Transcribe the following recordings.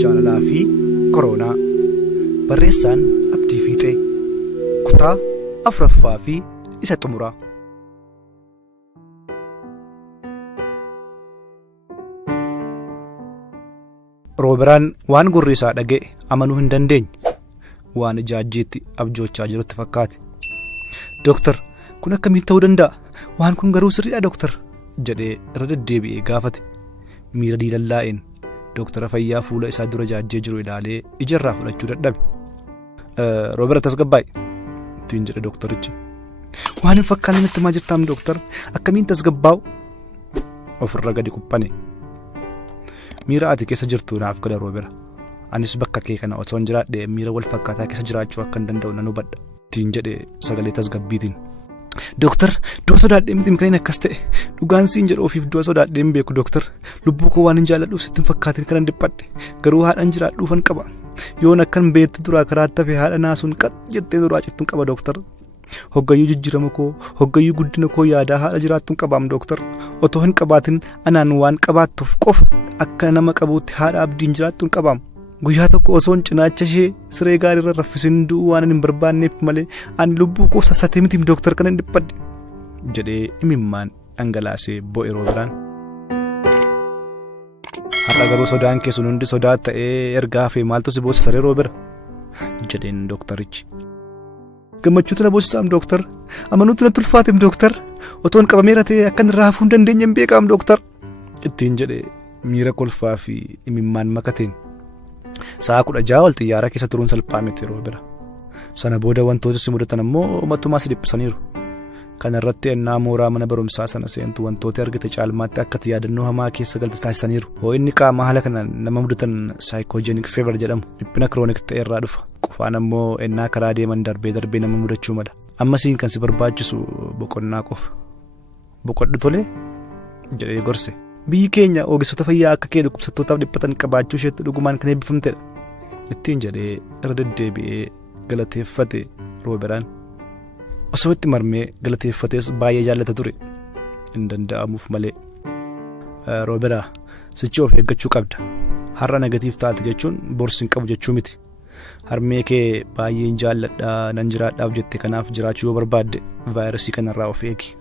Jaalalaa fi Koronaa. Barreessaan Abdii Fiixee. Kutaa 4ffaa fi isa xumuraa. Rooberaan waan gurri isaa dhaga'e amanuu hin dandeenye. Waan ijaajjiitti abjoochaa jirutti fakkaate. Dooktar, kun akkamiin ta'uu danda'a? Waan kun garuu sirriidha dooktar jedhee irra deddeebi'ee gaafate. Miira diilallaa'een dooktara fayyaa fuula isaa dura jaajjee jiru ilaalee ijarraa fudhachuu dadhabe. Roobera tasgabbaa'i ittiin jedhe dooktarichi. Waan hin fakkaanne natti himaa jirtaam dooktar, akkamiin tasgabbaa'u? Ofirra gadi kuphane. Miira ati keessa jirtu naaf gala Roobera. Anis bakka kee kana osoo hin jiraadhe miira wal fakkaataa keessa jiraachuu akka hin danda'u nan hubadha ittiin jedhe sagalee tasgabbiitiin. Dooktar, du'a sodaadhee miti kan akkas ta'e. Dhugaan siin jedhu ofiif du'a sodaadhee hin beeku dooktar. Lubbuu koo waan hin jaalladhuuf sitti hin fakkaatin kanan dhiphadhe. Garuu haadhaan jiraadhuufan qaba. Yoon akkan beektu duraa karaatti hafe haadha naasuun qat jettee duraa cittuun qaba dooktar. Hoggayyuu jijjiirama koo, hoggayyuu guddina koo yaadaa haadha jiraattuun qabaam dooktar. Otoo hin qabaatin anaan waan qabaattuuf qofa akka nama qabuutti haadha abdiin jiraattuun qabaam. Guyyaa tokko osoon cinaacha ishee siree gaariirra raffisin du'uu waan hin barbaanneef malee ani lubbuu koo sassatee miti dooktar kanan dhiphadhe jedhee imimmaan dhangalaasee bo'e Rooberaan. Har'a garuu sodaan kee sun hundi sodaa ta'ee erga hafee maaltu si boosisaree Roobera jedheen dooktarichi. Gammachuutu na boosisaam dooktar, amanuutu na tulfaateem dooktar, otoon qabameera ta'e akkan irraa hafuu hin dandeenye hin beekaam dooktar ittiin jedhe miira kolfaa fi imimmaan makateen. Sa'a 16 ol xiyyaara keessa turuun salphaa miti Roobera. Sana booda wantoota si mudatan ammoo matumaa si dhiphisaniiru. Kana irratti ennaa mooraa mana barumsaa sana seentu wantoota argite caalmaatti akka yaadannoo hamaa keessa galtu taasisaniiru. Ho'inni qaamaa haala kanaan nama mudatan saayikoojenik feebar jedhamu dhiphina kiroonik ta'e irraa dhufa. Qufaan ammoo ennaa karaa deeman darbee nama mudachuu mala. Ammasiin kan si barbaachisu boqonnaa qofa. Boqodhu tolee jedhee gorse. Biyyi keenya ogeessota fayyaa akka kee dhukkubsattootaaf dhiphatan qabaachuu isheetti dhugumaan kan eebbifamtedha ittiin jedhee irra deddeebi'ee galateeffate Rooberaan. Osoo itti marmee galateeffatees baay'ee jaallata ture hin danda'amuuf malee. Rooberaa, sichi of eeggachuu qabda. Har'a negatiif taate jechuun borsi hin qabu jechuu miti. Harmee kee baay'een jaalladhaa nan jiraadhaaf jette kanaaf jiraachuu yoo barbaadde vaayirasii kanarraa of eegi.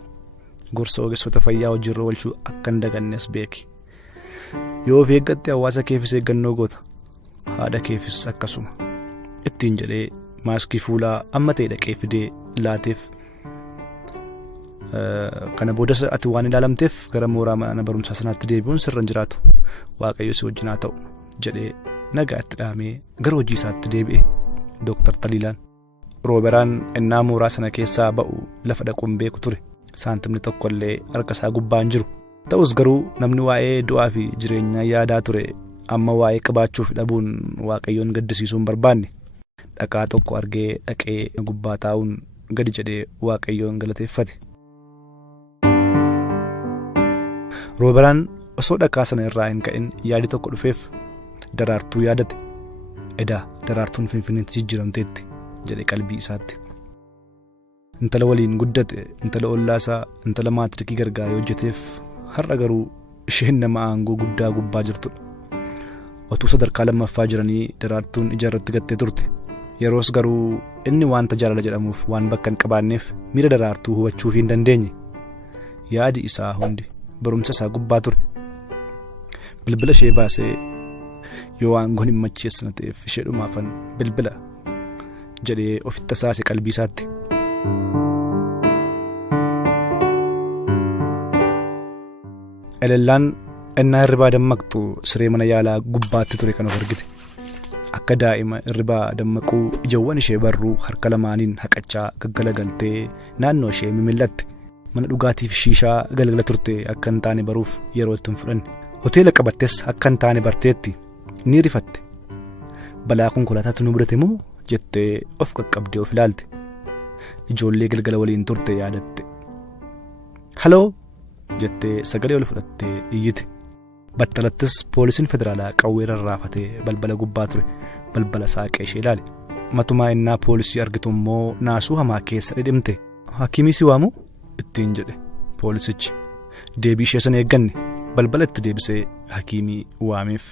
Gorsa ogeessota fayyaa hojiirra oolchuu akka hin dagannes beeki. Yoo of eeggatte hawaasa keefis eeggannoo goota. Haadha keefis akkasuma ittiin jedhee maaskii fuulaa amma ta'e dhaqee fidee laateef. Kana booda ati waan ilaalamteef gara mooraa mana barumsaa sanaatti deebi'uun sirra hin jiraatu. Waaqayyo si wajjin haa ta'u jedhee nagaa itti dhaamee gara hojii isaatti deebi'e Dooktar Taliilaan. Rooberaan ennaa mooraa sana keessaa ba'u lafa dhaquun beeku ture. Saantimni tokkollee harka isaa gubbaan jiru. Ta'us garuu namni waa'ee du'aa fi jireenyaa yaadaa ture amma waa'ee qabaachuu fi dhabuun waaqayyoon gaddisiisuu hin barbaanne. Dhaqaa tokko argee dhaqee gubbaa taa'uun gadi jedhee waaqayyoon galateeffate. Rooberaan osoo dhaqaa sana irraa hin ka'in yaadi tokko dhufeef daraartuu yaadate. Edaa daraartuun Finfinneetti jijjiiramteetti jedhe qalbii isaatti. Intala waliin guddate, intala ollaasaa, intala maatirikii gargaaree hojjeteef har'a garuu isheen nama aangoo guddaa gubbaa jirtudha. Otuu sadarkaa lammaffaa jiranii daraartuun ija irratti gattee turte. Yeroos garuu inni wanta jaalala jedhamuuf waan bakka hin qabaanneef miira daraartuu hubachuu hin dandeenye. Yaadi isaa hundi barumsa isaa gubbaa ture. Bilbila ishee baasee yoo aangoon hin macheessina ta'eef ishee dhumaafan bilbila jedhee ofitti tasaase qalbii isaatti. Elellaan ennaa hirribaa dammaqxu siree mana yaalaa gubbaatti ture kan of argite. Akka daa'ima hirribaa dammaquu ijawwan ishee barruu harka lamaaniin haqachaa gaggalagaltee naannoo ishee mimillatte. Mana dhugaatiif shiishaa galgala turte akka hin taane baruuf yeroo itti hin fudhanne. Hoteela qabattes akka hin taane barteetti ni rifatte. Balaa konkolaataatu nu mudate moo jettee of qaqqabdee of ilaalte. Ijoollee galgala waliin turte yaadatte. Haloo jettee sagalee ol fudhattee iyyite. Battalattis poolisiin federaalaa qawwee rarraafatee balbala gubbaa ture. Balbala saaqee ishee ilaale. Matumaa innaa poolisii argitu immoo naasuu hamaa keessa dhidhimte. Hakiimii si waamu ittiin jedhe poolisichi. Deebii ishee sana eegganne balbala itti deebisee hakiimii waameef.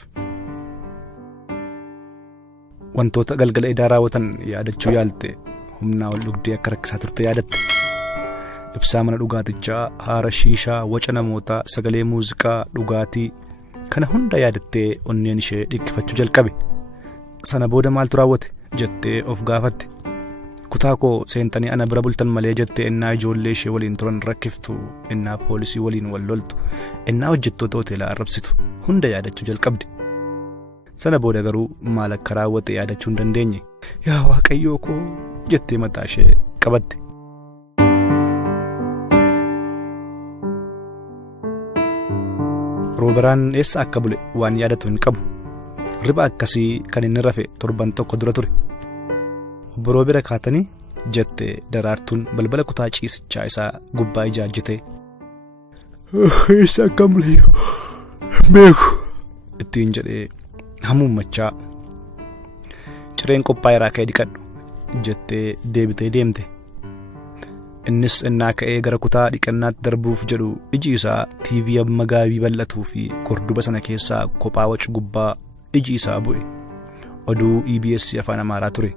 wantoota galgala edaa raawwatan yaadachuu yaalte humnaa ol dhugdee akka rakkisaa turte yaadatte. Ibsaa mana dhugaatichaa, haara shiishaa, waca namootaa, sagalee muuziqaa, dhugaatii kana hunda yaadattee onneen ishee dhiqqifachuu jalqabe. Sana booda maaltu raawwate jettee of gaafatte. Kutaa koo seentanii ana bira bultan malee jettee innaa ijoollee ishee waliin turan rakkiftu, innaa poolisii waliin wal loltu, innaa hojjettoota hoteelaa arrabsitu hunda yaadachuu jalqabde. Sana booda garuu maal akka raawwate yaadachuu hin dandeenye. Yaa Waaqayyoo koo jettee mataa ishee qabatte. Rooberaan eessa akka bule waan yaadatu hin qabu. Riba akkasii kan inni rafe torban tokko dura ture. Obbo Roobera kaatanii jettee Daraartuun balbala kutaa ciisichaa isaa gubbaa ijaajjite. Eessa akka bule beeku ittiin jedhee hamuummachaa. Cireen qophaa'eeraa ka'ee dhiqadhu jettee deebitee deemte. Innis innaa ka'ee gara kutaa dhiqannaatti darbuuf jedhu iji isaa TV amma gaabii bal'atuu fi gorduba sana keessaa kophaa wacu gubbaa iji isaa bu'e. Oduu EBS afaan Amaaraa ture.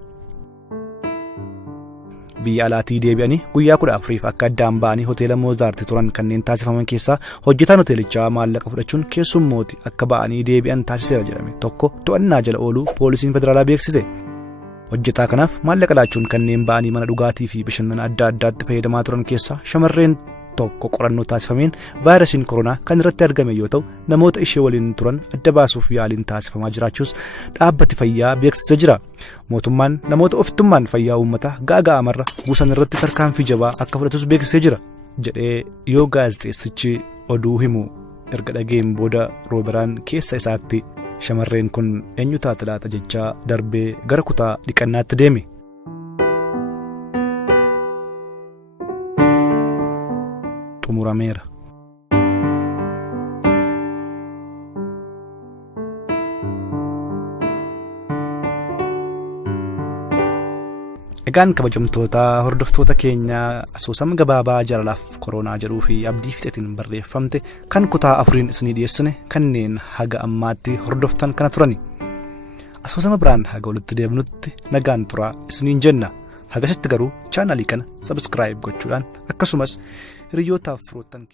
Biyya alaatii deebi'anii guyyaa 14 akka addaan ba'anii hoteela Moozaarti turan kanneen taasifaman keessaa hojjetaan hoteelichaa maallaqa fudhachuun keessummooti akka ba'anii deebi'an taasiseera jedhame tokko to'annaa jala ooluu poolisiin federaalaa beeksise. Hojjetaa kanaaf maallaqa laachuun kanneen ba'anii mana dhugaatii fi bashannana adda addaatti fayyadamaa turan keessaa shamarreen tokko qorannoo taasifameen vaayirasiin koronaa kan irratti argame yoo ta'u namoota ishee waliin turan adda baasuuf yaaliin taasifamaa jiraachuus dhaabbati fayyaa beeksisee jira. Mootummaan namoota ofittummaan fayyaa uummataa gaaga'amarra buusan irratti tarkaanfii jabaa akka fudhatus beeksisee jira jedhee yoo gaazexeessichi oduu himu erga dhageen booda Rooberaan keessa isaatti shamarreen kun eenyu taate laata jechaa darbee gara kutaa dhiqannaatti deeme. Xumurameera. Egaan kabajamtoota hordoftoota keenyaa asoosama gabaabaa jaalalaaf koronaa jedhuu fi abdii fixeetiin barreeffamte kan kutaa 4 isinii dhiyeessine kanneen haga ammaatti hordoftan kana turani. Asoosama biraan haga walitti deebinutti nagaan turaa isiniin jenna. Hagasitti garuu chaanalii kana subscribe gochuudhaan akkasumas hiriyootaaf firoottan